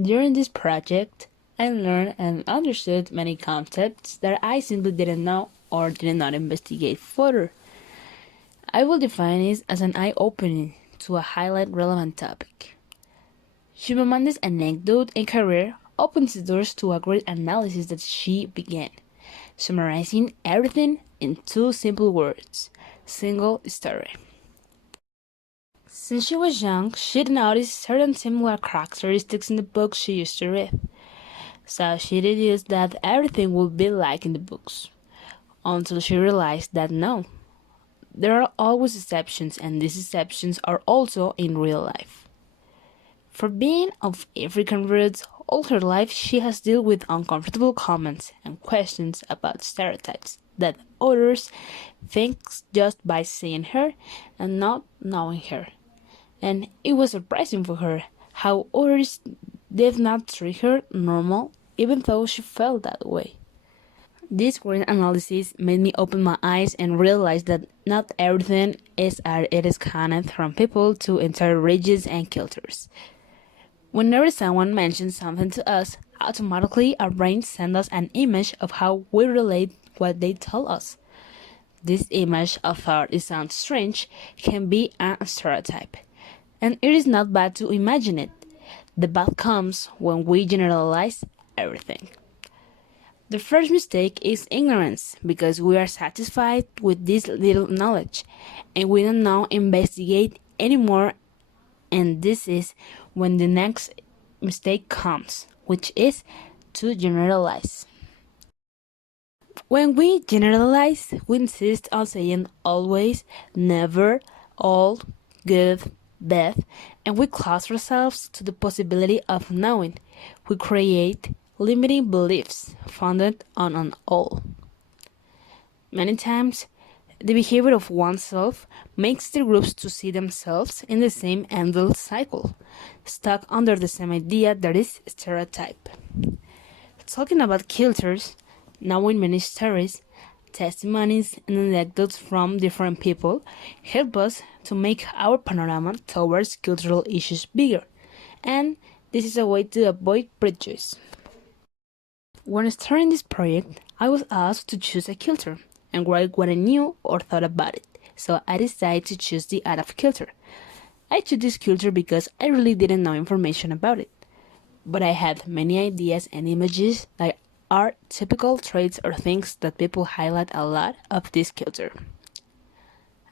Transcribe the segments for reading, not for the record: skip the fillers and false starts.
During this project, I learned and understood many concepts that I simply didn't know or did not investigate further. I will define it as an eye-opening to a highlight relevant topic. Shimamanda's anecdote and career opens the doors to a great analysis that she began, summarizing everything in two simple words: single story. Since she was young, she'd noticed certain similar characteristics in the books she used to read, so she deduced that everything would be like in the books, until she realized that no, there are always exceptions, and these exceptions are also in real life. For being of African roots, all her life she has dealt with uncomfortable comments and questions about stereotypes that others think just by seeing her and not knowing her. And it was surprising for her how others did not treat her normal even though she felt that way. This great analysis made me open my eyes and realize that not everything is as it is connected from people to entire regions and cultures. Whenever someone mentions something to us, automatically our brain sends us an image of how we relate what they tell us. This image, although it sounds strange, can be a stereotype. And it is not bad to imagine it. The bad comes when we generalize everything. The first mistake is ignorance, because we are satisfied with this little knowledge and we don't now investigate anymore, and this is when the next mistake comes, which is to generalize. When we generalize, we insist on saying always, never, all, good, bad, and we close ourselves to the possibility of knowing. We create limiting beliefs founded on an all. Many times, the behavior of oneself makes the groups to see themselves in the same endless cycle, stuck under the same idea that is stereotype. Talking about cultures, knowing many stories, testimonies, and anecdotes from different people help us to make our panorama towards cultural issues bigger, and this is a way to avoid prejudice. When starting this project, I was asked to choose a culture and write what I knew or thought about it, so I decided to choose the Arab culture. I chose this culture because I really didn't know information about it, but I had many ideas and images that are typical traits or things that people highlight a lot of this culture.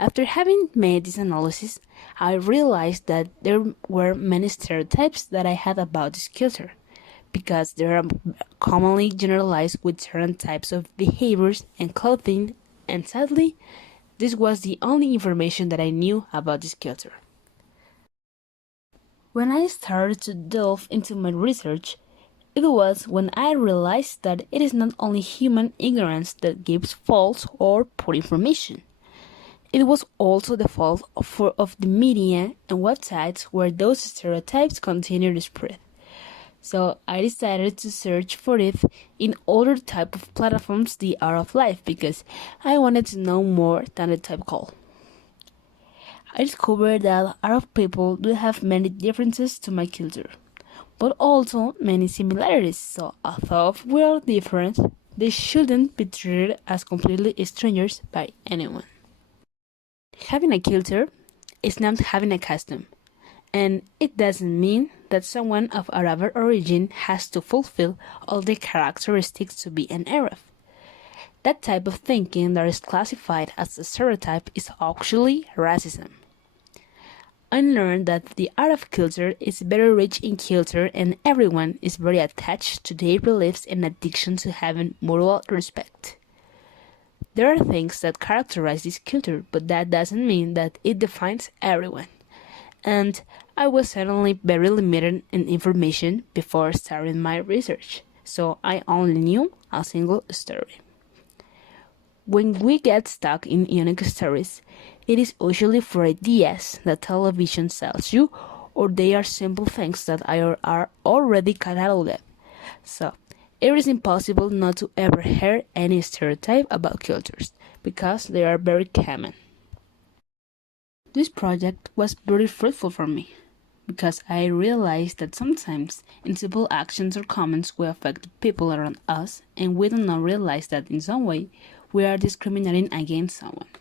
After having made this analysis, I realized that there were many stereotypes that I had about this culture, because they are commonly generalized with certain types of behaviors and clothing, and sadly, this was the only information that I knew about this culture. When I started to delve into my research, it was when I realized that it is not only human ignorance that gives false or poor information. It was also the fault of the media and websites where those stereotypes continue to spread. So I decided to search for it in other type of platforms, the art of life, because I wanted to know more than the typical. I discovered that Arab people do have many differences to my culture, but also many similarities. So although we are different, they shouldn't be treated as completely strangers by anyone. Having a culture is not having a custom, and it doesn't mean that someone of Arab origin has to fulfill all the characteristics to be an Arab. That type of thinking that is classified as a stereotype is actually racism. I learned that the Arab culture is very rich in culture and everyone is very attached to their beliefs and addiction to having moral respect. There are things that characterize this culture, but that doesn't mean that it defines everyone. And I was certainly very limited in information before starting my research, so I only knew a single story. When we get stuck in unique stories, it is usually for ideas that television sells you, or they are simple things that are already cataloged. So, it is impossible not to ever hear any stereotype about cultures, because they are very common. This project was very fruitful for me, because I realized that sometimes invisible actions or comments will affect people around us, and we do not realize that in some way we are discriminating against someone.